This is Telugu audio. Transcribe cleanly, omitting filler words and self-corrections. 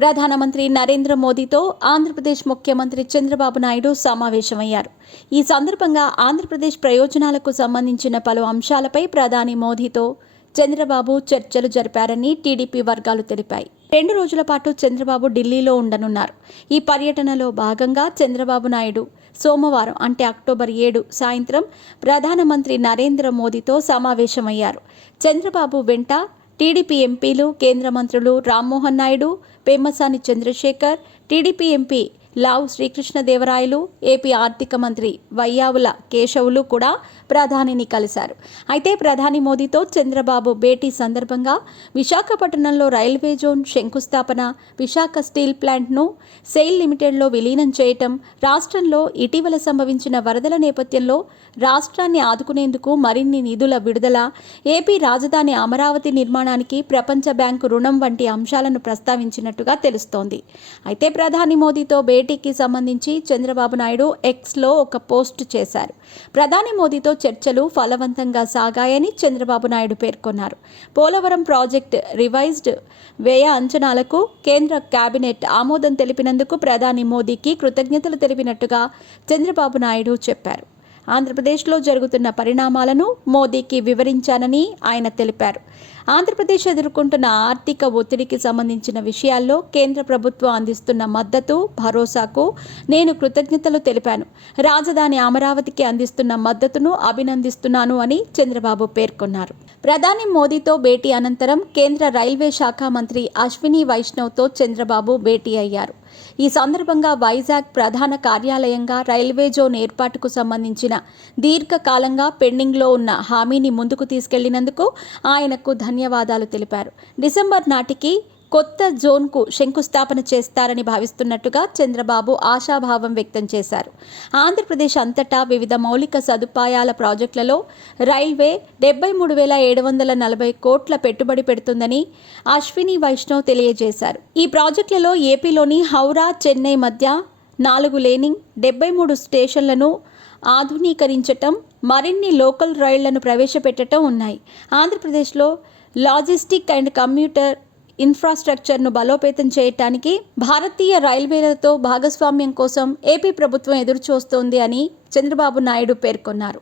ప్రధానమంత్రి నరేంద్ర మోదీతో ఆంధ్రప్రదేశ్ ముఖ్యమంత్రి చంద్రబాబు నాయుడు సమావేశమయ్యారు. ఈ సందర్భంగా ఆంధ్రప్రదేశ్ ప్రయోజనాలకు సంబంధించిన పలు అంశాలపై ప్రధాని మోదీతో చంద్రబాబు చర్చలు జరిపారని టీడీపీ వర్గాలు తెలిపాయి. 2 రోజుల పాటు చంద్రబాబు ఢిల్లీలో ఉండనున్నారు. ఈ పర్యటనలో భాగంగా చంద్రబాబు నాయుడు సోమవారం అంటే అక్టోబర్ 7 సాయంత్రం ప్రధానమంత్రి నరేంద్ర మోదీతో సమావేశమయ్యారు. చంద్రబాబు వెంట టీడీపీ ఎంపీలు, కేంద్ర మంత్రులు రామ్మోహన్ నాయుడు, పెమ్మసాని చంద్రశేఖర్, టీడీపీ ఎంపీ లావు శ్రీకృష్ణదేవరాయలు, ఏపీ ఆర్థిక మంత్రి వయ్యావుల కేశవులు కూడా ప్రధానిని కలిశారు. అయితే ప్రధాని మోదీతో చంద్రబాబు భేటీ సందర్భంగా విశాఖపట్నంలో రైల్వే జోన్ శంకుస్థాపన, విశాఖ స్టీల్ ప్లాంట్ను సెయిల్ లిమిటెడ్లో విలీనం చేయటం, రాష్ట్రంలో ఇటీవల సంభవించిన వరదల నేపథ్యంలో రాష్ట్రాన్ని ఆదుకునేందుకు మరిన్ని నిధుల విడుదల, ఏపీ రాజధాని అమరావతి నిర్మాణానికి ప్రపంచ బ్యాంకు రుణం వంటి అంశాలను ప్రస్తావించినట్టుగా తెలుస్తోంది. అయితే ప్రధాని మోదీతో భేటీకి సంబంధించి చంద్రబాబు నాయుడు ఎక్స్లో ఒక పోస్ట్ చేశారు. ప్రధాని మోదీతో చర్చలు ఫలవంతంగా సాగాయని చంద్రబాబు నాయుడు పేర్కొన్నారు. పోలవరం ప్రాజెక్ట్ రివైజ్డ్ వ్యయ అంచనాలకు కేంద్ర కేబినెట్ ఆమోదం తెలిపినందుకు ప్రధాని మోదీకి కృతజ్ఞతలు తెలిపినట్టుగా చంద్రబాబు నాయుడు చెప్పారు. ఆంధ్రప్రదేశ్లో జరుగుతున్న పరిణామాలను మోదీకి వివరించానని ఆయన తెలిపారు. ఆంధ్రప్రదేశ్ ఎదుర్కొంటున్న ఆర్థిక ఒత్తిడికి సంబంధించిన విషయాల్లో కేంద్ర ప్రభుత్వం అందిస్తున్న మద్దతు, భరోసాకు నేను కృతజ్ఞతలు తెలిపాను. రాజధాని అమరావతికి అందిస్తున్న మద్దతును అభినందిస్తున్నాను అని చంద్రబాబు పేర్కొన్నారు. ప్రధాని మోదీతో భేటీ అనంతరం కేంద్ర రైల్వే శాఖ మంత్రి అశ్విని వైష్ణవ్తో చంద్రబాబు భేటీ అయ్యారు. ఈ సందర్భంగా వైజాగ్ ప్రధాన కార్యాలయంగా రైల్వే జోన్ ఏర్పాటుకు సంబంధించిన దీర్ఘకాలంగా పెండింగ్లో ఉన్న హామీని ముందుకు తీసుకెళ్లినందుకు ఆయనకు ధన్యవాదాలు తెలిపారు. డిసెంబర్ నాటికి కొత్త జోన్కు శంకుస్థాపన చేస్తారని భావిస్తున్నట్టుగా చంద్రబాబు ఆశాభావం వ్యక్తం చేశారు. ఆంధ్రప్రదేశ్ అంతటా వివిధ మౌలిక సదుపాయాల ప్రాజెక్టులలో రైల్వే 73,740 కోట్ల పెట్టుబడి పెడుతుందని అశ్విని వైష్ణవ్ తెలియజేశారు. ఈ ప్రాజెక్టులలో ఏపీలోని హౌరా, చెన్నై మధ్య 4 లేనింగ్, 73 స్టేషన్లను ఆధునీకరించటం, మరిన్ని లోకల్ రైళ్లను ప్రవేశపెట్టడం ఉన్నాయి. ఆంధ్రప్రదేశ్లో లాజిస్టిక్ అండ్ కమ్యూటర్ ఇన్ఫ్రాస్ట్రక్చర్ను బలోపేతం చేయడానికి భారతీయ రైల్వేలతో భాగస్వామ్యం కోసం ఏపీ ప్రభుత్వం ఎదురుచూస్తోంది అని చంద్రబాబు నాయుడు పేర్కొన్నారు.